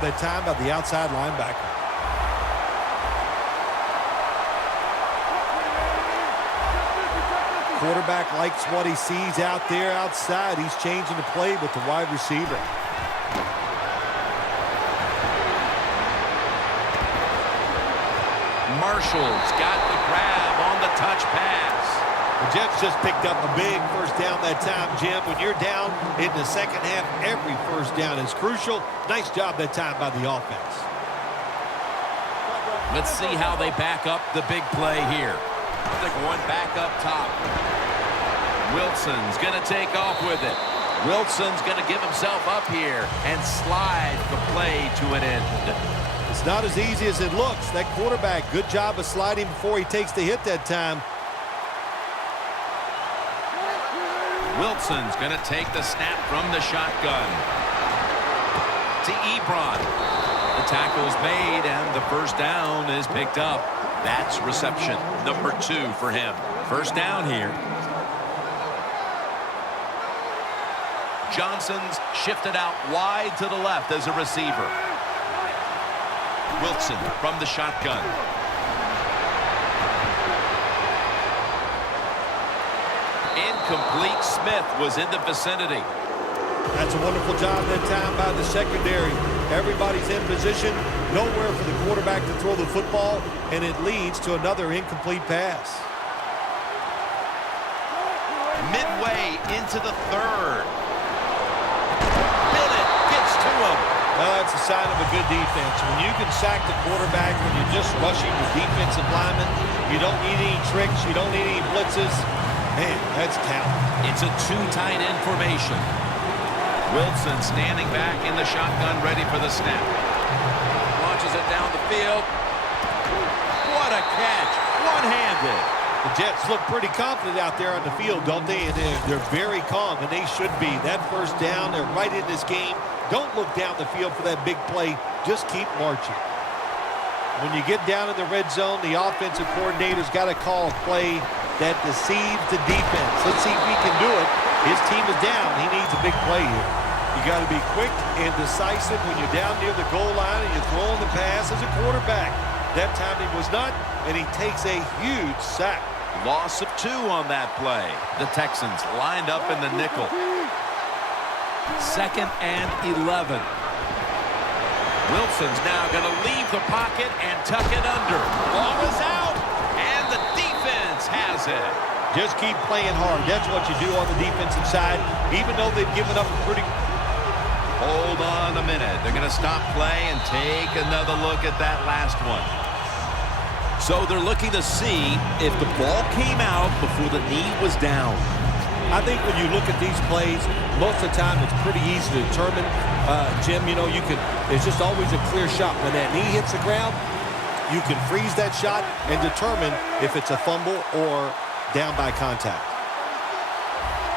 That time by the outside linebacker. Quarterback likes what he sees out there outside. He's changing the play with the wide receiver. Marshall's got the grab on the touch pass. The Jets just picked up a big first down that time, Jim. When you're down in the second half, every first down is crucial. Nice job that time by the offense. Let's see how they back up the big play here. They're going back up top. Wilson's going to take off with it. Wilson's going to give himself up here and slide the play to an end. It's not as easy as it looks. That quarterback, good job of sliding before he takes the hit that time. Wilson's going to take the snap from the shotgun. To Ebron. The tackle's made and the first down is picked up. That's reception number 2 for him. First down here. Johnson's shifted out wide to the left as a receiver. Wilson from the shotgun. Incomplete. Smith was in the vicinity. That's a wonderful job that time by the secondary. Everybody's in position. Nowhere for the quarterback to throw the football, and it leads to another incomplete pass. Midway into the third. Bennett gets to him. Well, that's a sign of a good defense. When you can sack the quarterback when you're just rushing the defensive lineman, you don't need any tricks, you don't need any blitzes. Man, that's talent. It's a 2 tight end formation. Wilson standing back in the shotgun, ready for the snap. Launches it down the field. What a catch. One-handed. The Jets look pretty confident out there on the field, don't they? And they're very calm, and they should be. That first down, they're right in this game. Don't look down the field for that big play. Just keep marching. When you get down in the red zone, the offensive coordinator's got to call a play that deceives the defense. Let's see if he can do it. His team is down. He needs a big play here. You got to be quick and decisive when you're down near the goal line and you're throwing the pass as a quarterback. That time he was not, and he takes a huge sack. Loss of 2 on that play. The Texans lined up in the nickel. 2nd and 11. Wilson's now going to leave the pocket and tuck it under. Ball is out, and the defense has it. Just keep playing hard. That's what you do on the defensive side, even though they've given up a pretty... Hold on a minute. They're going to stop play and take another look at that last one. So they're looking to see if the ball came out before the knee was down. I think when you look at these plays, most of the time it's pretty easy to determine. Jim, you know, it's just always a clear shot. When that knee hits the ground, you can freeze that shot and determine if it's a fumble or down by contact.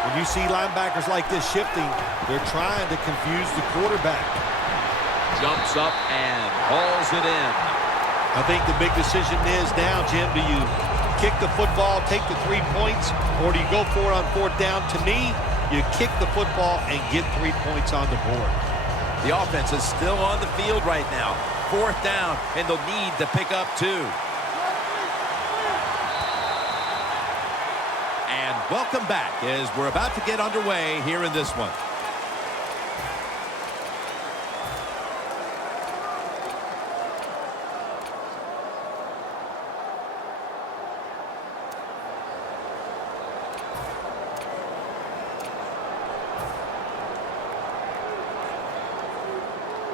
When you see linebackers like this shifting, they're trying to confuse the quarterback. Jumps up and hauls it in. I think the big decision is now, Jim, do you kick the football, take the 3 points, or do you go for it on 4th down? To me, you kick the football and get 3 points on the board. The offense is still on the field right now. 4th down, and they'll need to pick up 2. And welcome back as we're about to get underway here in this one.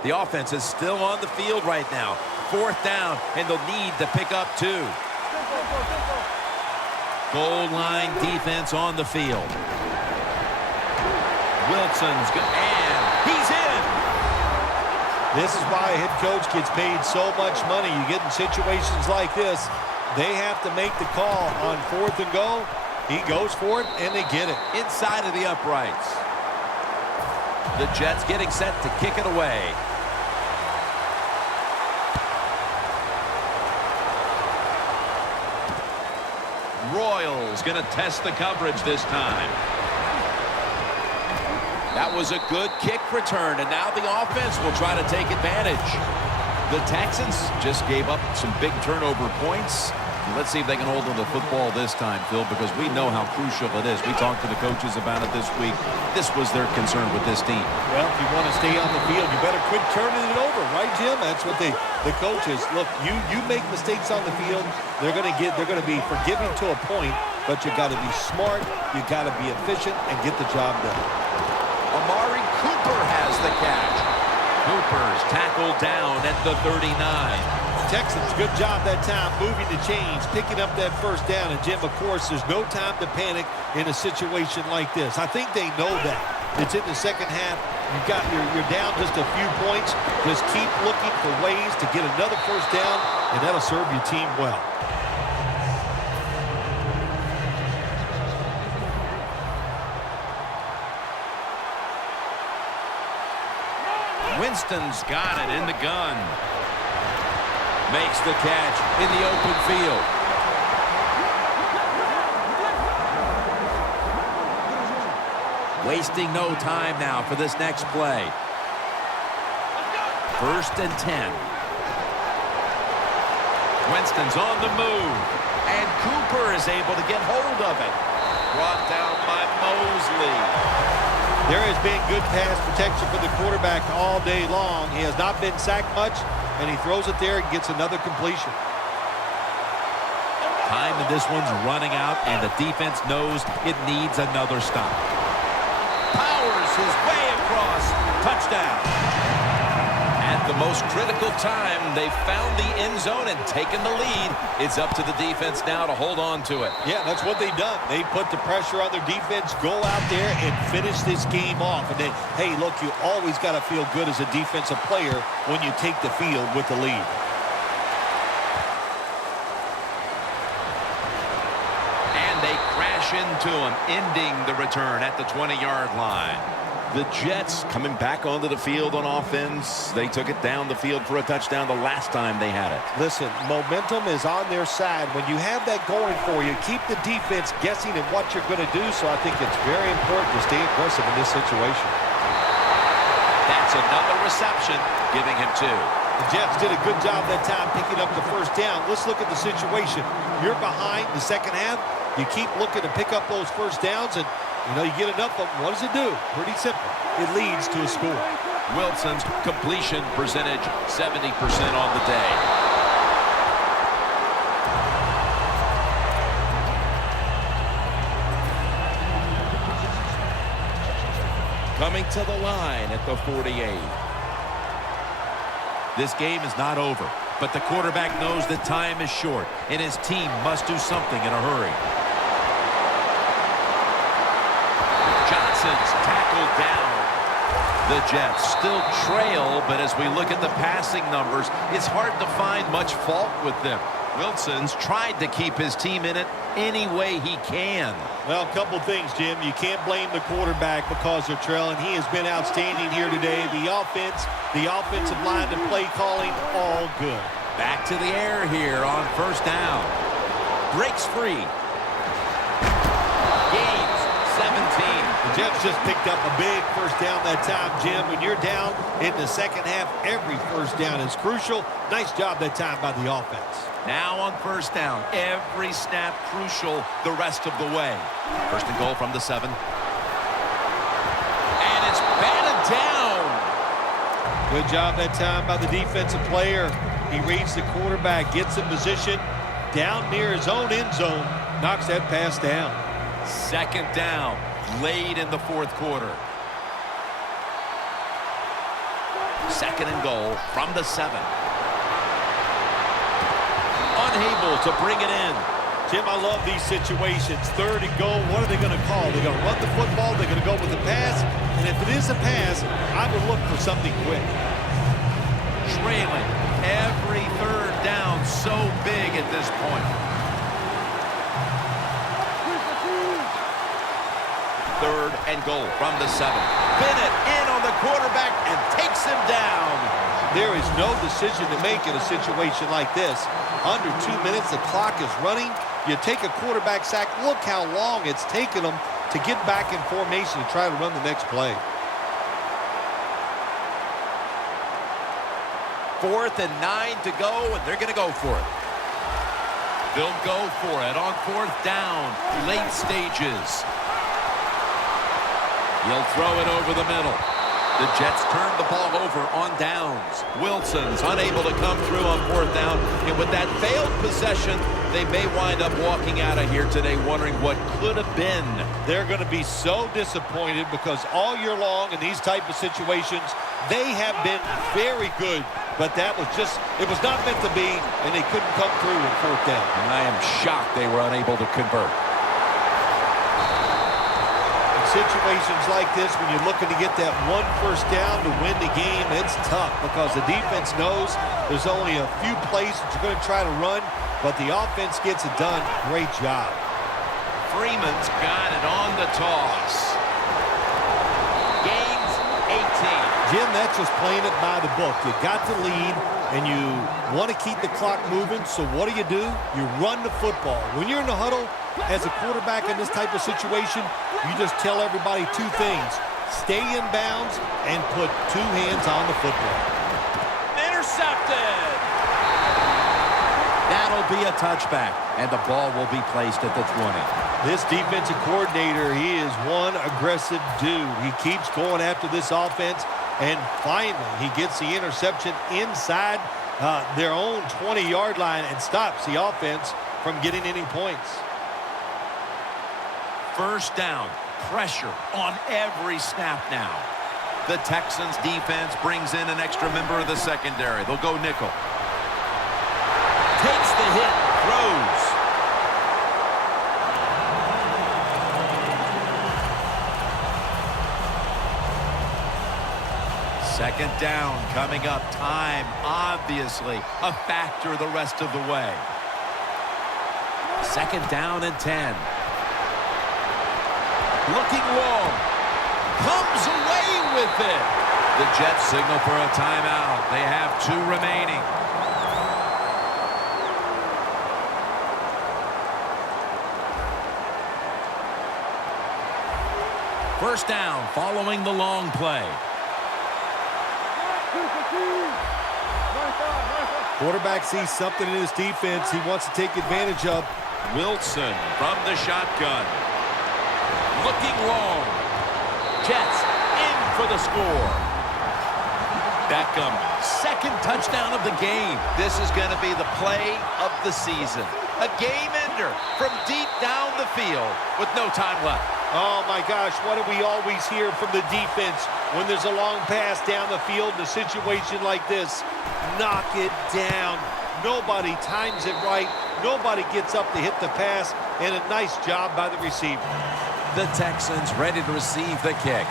The offense is still on the field right now. 4th down, and they'll need to pick up 2. Goal line defense on the field. Wilson's good, and he's in. This is why a head coach gets paid so much money. You get in situations like this, they have to make the call on 4th and goal. He goes for it, and they get it. Inside of the uprights. The Jets getting set to kick it away. Royals going to test the coverage this time. That was a good kick return, and now the offense will try to take advantage. The Texans just gave up some big turnover points. Let's see if they can hold on to the football this time, Phil, because we know how crucial it is. We talked to the coaches about it this week. This was their concern with this team. Well, if you want to stay on the field, you better quit turning it over, right, Jim? That's what the coaches look. You make mistakes on the field, they're going to be forgiving to a point, but you got to be smart, you got to be efficient, and get the job done. Amari Cooper has the catch. Cooper's tackled down at the 39. Texans, good job that time moving the chains, picking up that first down. And, Jim, of course, there's no time to panic in a situation like this. I think they know that. It's in the second half. You're down just a few points. Just keep looking for ways to get another first down, and that'll serve your team well. Winston's got it in the gun. Makes the catch in the open field. Wasting no time now for this next play. 1st and 10. Winston's on the move. And Cooper is able to get hold of it. Brought down by Mosley. There has been good pass protection for the quarterback all day long. He has not been sacked much, and he throws it there and gets another completion. Time in this one's running out, and the defense knows it needs another stop. Powers his way across. Touchdown. At the most critical time, they found the end zone and taken the lead. It's up to the defense now to hold on to it. Yeah, that's what they've done. They put the pressure on their defense, go out there and finish this game off. And then, hey, look, you always got to feel good as a defensive player when you take the field with the lead. And they crash into him, ending the return at the 20-yard line. The Jets coming back onto the field on offense. They took it down the field for a touchdown the last time they had it. Listen, momentum is on their side. When you have that going for you, keep the defense guessing at what you're going to do. So I think it's very important to stay aggressive in this situation. That's another reception, giving him 2. The Jets did a good job that time picking up the first down. Let's look at the situation. You're behind the second half. You keep looking to pick up those first downs, and you get enough of them. What does it do? Pretty simple. It leads to a score. Wilson's completion percentage, 70% on the day. Coming to the line at the 48. This game is not over, but the quarterback knows that time is short, and his team must do something in a hurry. Johnson's tackled down. The Jets still trail, but as we look at the passing numbers, it's hard to find much fault with them. Wilson's tried to keep his team in it any way he can. Well, a couple things, Jim. You can't blame the quarterback because they're trailing. He has been outstanding here today. The offense, the offensive line, the play calling, all good. Back to the air here on first down. Breaks free. Gains 17. The Jets just picked up a big first down that time, Jim. When you're down in the second half, every first down is crucial. Nice job that time by the offense. Now on first down, every snap crucial the rest of the way. First and goal from the 7. And it's batted down. Good job that time by the defensive player. He reads the quarterback, gets in position, down near his own end zone, knocks that pass down. Second down, late in the fourth quarter. Second and goal from the 7. Unable to bring it in. Jim, I love these situations. Third and goal, what are they going to call? They're going to run the football, they're going to go with the pass, and if it is a pass, I would look for something quick. Trailing every third down, so big at this point. Third and goal from the 7. Bennett in on the quarterback and takes him down. There is no decision to make in a situation like this. Under 2 minutes, the clock is running. You take a quarterback sack. Look how long it's taken them to get back in formation to try to run the next play. 4th and 9 to go, and they're going to go for it. They'll go for it on 4th down, late stages. He'll throw it over the middle. The Jets turn the ball over on downs. Wilson's unable to come through on 4th down. And with that failed possession, they may wind up walking out of here today wondering what could have been. They're going to be so disappointed because all year long in these type of situations, they have been very good. But that was just, it was not meant to be, and they couldn't come through on 4th down. And I am shocked they were unable to convert. Situations like this, when you're looking to get that 1 first down to win the game, it's tough because the defense knows there's only a few plays that you're going to try to run, but the offense gets it done. Great job. Freeman's got it on the toss. Gains 18. Jim, that's just playing it by the book. You got to lead, and you want to keep the clock moving, so what do? You run the football. When you're in the huddle, as a quarterback in this type of situation, you just tell everybody 2 things. Stay in bounds and put 2 hands on the football. Intercepted! That'll be a touchback, and the ball will be placed at the 20. This defensive coordinator, he is one aggressive dude. He keeps going after this offense, and finally he gets the interception inside their own 20-yard line and stops the offense from getting any points. 1st down, pressure on every snap now. The Texans defense brings in an extra member of the secondary. They'll go nickel. Takes the hit, throws. Second down coming up. Time, obviously, a factor the rest of the way. 2nd down and 10. Looking long. Comes away with it. The Jets signal for a timeout. They have 2 remaining. First down following the long play. Quarterback sees something in his defense he wants to take advantage of. Wilson from the shotgun. Looking long. Jets in for the score. Beckham, 2nd touchdown of the game. This is going to be the play of the season. A game ender from deep down the field with no time left. Oh my gosh, what do we always hear from the defense when there's a long pass down the field in a situation like this? Knock it down. Nobody times it right. Nobody gets up to hit the pass, and a nice job by the receiver. The Texans ready to receive the kick.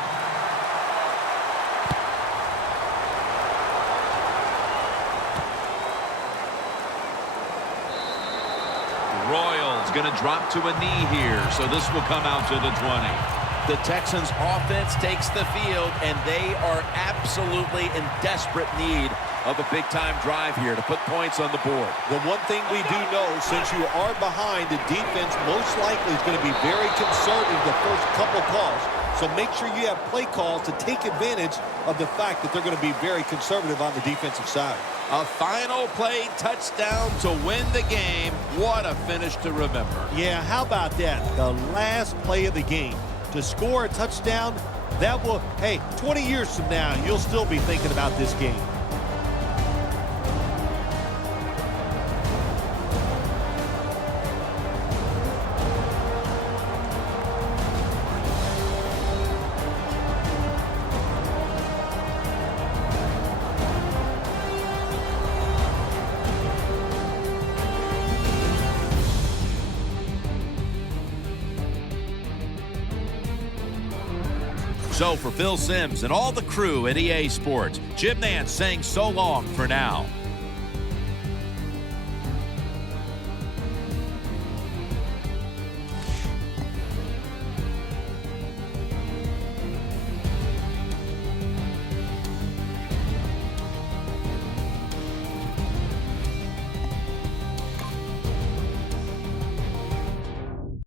Royals going to drop to a knee here, so this will come out to the 20. The Texans offense takes the field, and they are absolutely in desperate need of a big-time drive here to put points on the board. The one thing we do know, since you are behind, the defense most likely is going to be very conservative the first couple calls. So make sure you have play calls to take advantage of the fact that they're going to be very conservative on the defensive side. A final play touchdown to win the game. What a finish to remember. Yeah, how about that? The last play of the game. To score a touchdown, that will, hey, 20 years from now, you'll still be thinking about this game. So for Phil Simms and all the crew at EA Sports, Jim Nance saying so long for now.